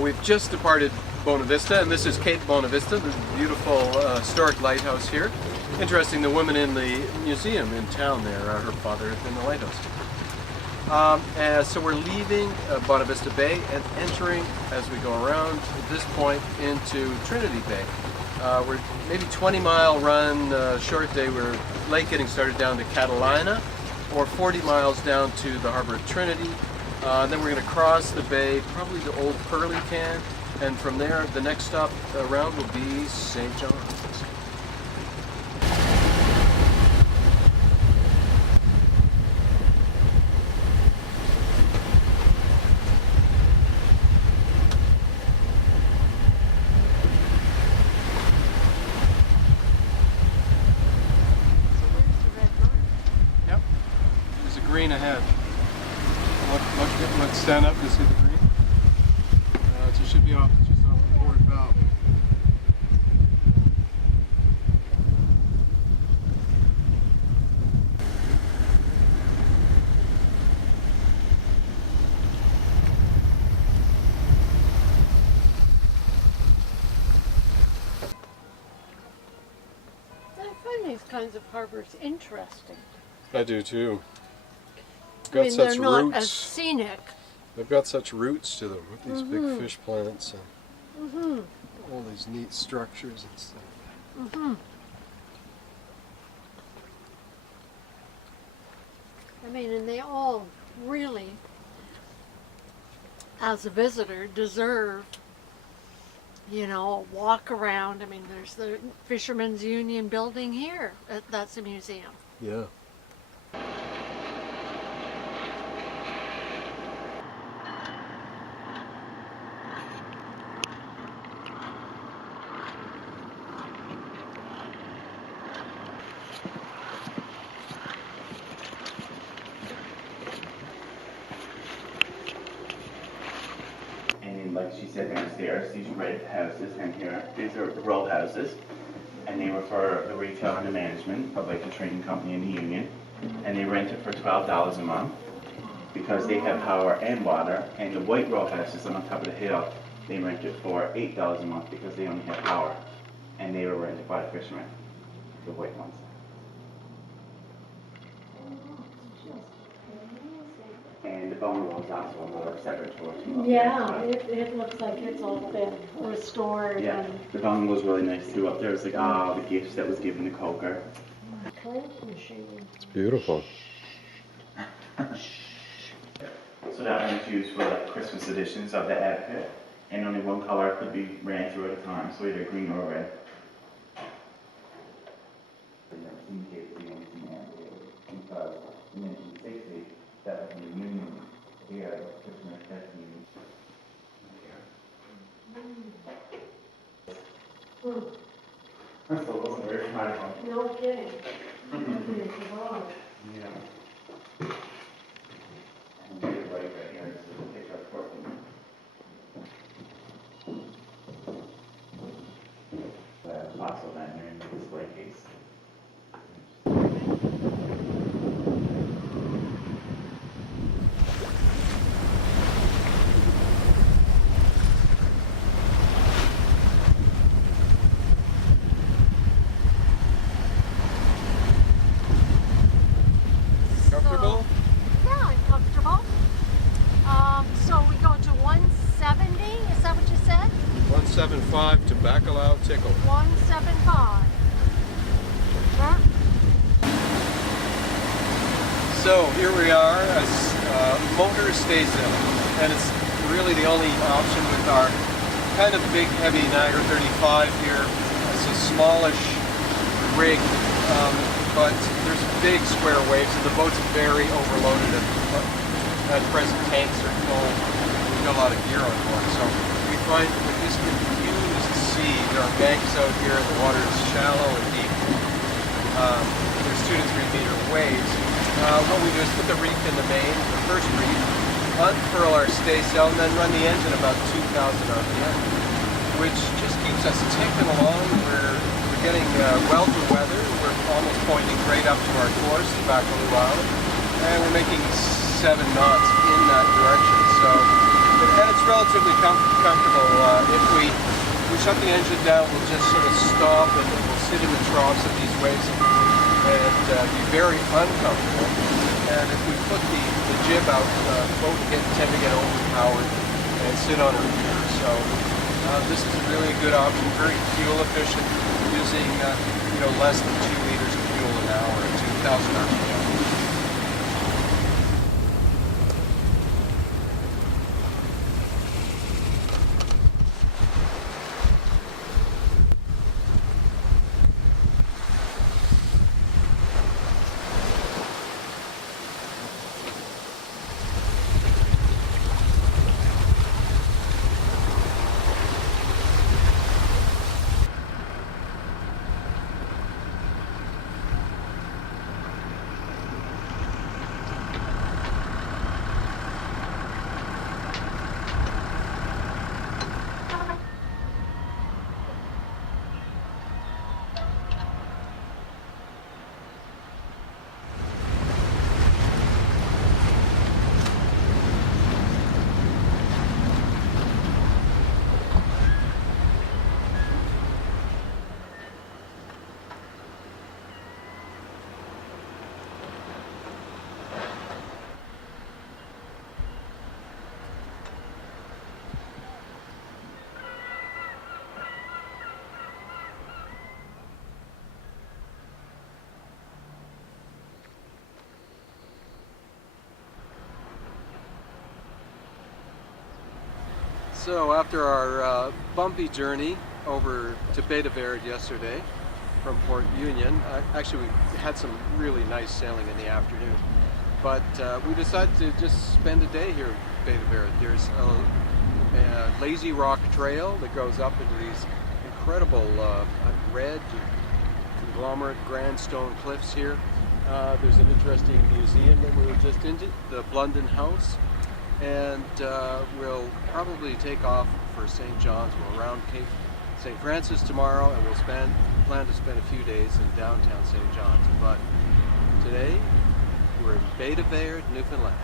We've just departed Bonavista, and this is Cape Bonavista, the beautiful historic lighthouse here. Interesting, the woman in the museum in town there, her father had been the lighthouse. So we're leaving Bonavista Bay and entering, as we go around at this point, into Trinity Bay. We're maybe 20-mile run, short day. We're late getting started down to Catalina, or 40 miles down to the harbor of Trinity. Then we're going to cross the bay, probably to Old Pearly-Can, and from there, the next stop around will be St. John's. Green ahead. Let's stand up to see the green. So it should be off, just off the port bow. I find these kinds of harbors interesting. I do too. They're not as scenic. They've got such roots to them with these big fish plants and all these neat structures and stuff. I mean, and they all really, as a visitor, deserve, you know, a walk around. I mean, there's the Fisherman's Union building here. That's a museum. Yeah. Like she said downstairs, these red houses in here, these are the row houses, and they were for the retail and the management of like the trading company and the union, and they rent it for $12 a month because they have power and water. And the white row houses on top of the hill, they rent it for $8 a month because they only have power, and they were rented by the fishermen, the white ones. And the bungalow is also another separate tour. Yeah, it looks like it's all been restored. Yeah, and the bungalow was really nice too. Up there was like all the gifts that was given to Coaker. Plant machine. It's beautiful. So that one is used for like Christmas editions of the outfit, and only one color could be ran through at a time, so either green or red. Because in 1960, that was the union here, Christmas union. So it wasn't very fun. No kidding. Yeah. And right here, this is a picture of Portland. The fossil down here in the display case. Comfortable? Yeah, I'm comfortable. So we go to 170, is that what you said? 175 to Bacalao Tickle. 175. Huh? So here we are, a motor stay zone, and it's really the only option with our kind of big, heavy Niagara 35 here. It's a smallish rig, but there's big square waves, and the boat's very overloaded. At present, tanks are full. We've got a lot of gear on board, so we find with this confused sea, there are banks out here, the water is shallow and deep. There's 2 to 3 meter waves. What we do is put the reef in the main, the first reef, unfurl our staysail, and then run the engine about 2,000 RPM, which just keeps us ticking along. We're getting well to weather. We're almost pointing right up to our course, Bacalao Island, and we're making 7 knots in that direction. So And it's relatively comfortable. If we shut the engine down, we'll just sort of stop and we'll sit in the troughs of these waves and be very uncomfortable. And if we put the jib out, the boat will tend to get overpowered and sit on our rear. So this is really a good option, very fuel efficient, using less than 2 liters of fuel an hour at 2,000 RPM. So after our bumpy journey over to Bay De Verde yesterday from Port Union, actually we had some really nice sailing in the afternoon, but we decided to just spend a day here at Bay De Verde. There's a lazy rock trail that goes up into these incredible red conglomerate grand stone cliffs here. There's an interesting museum that we were just into, the Blunden House. And we'll probably take off for St. John's. We'll round Cape St. Francis tomorrow, and we'll plan to spend a few days in downtown St. John's. But today, we're in Bay De Verde, Newfoundland.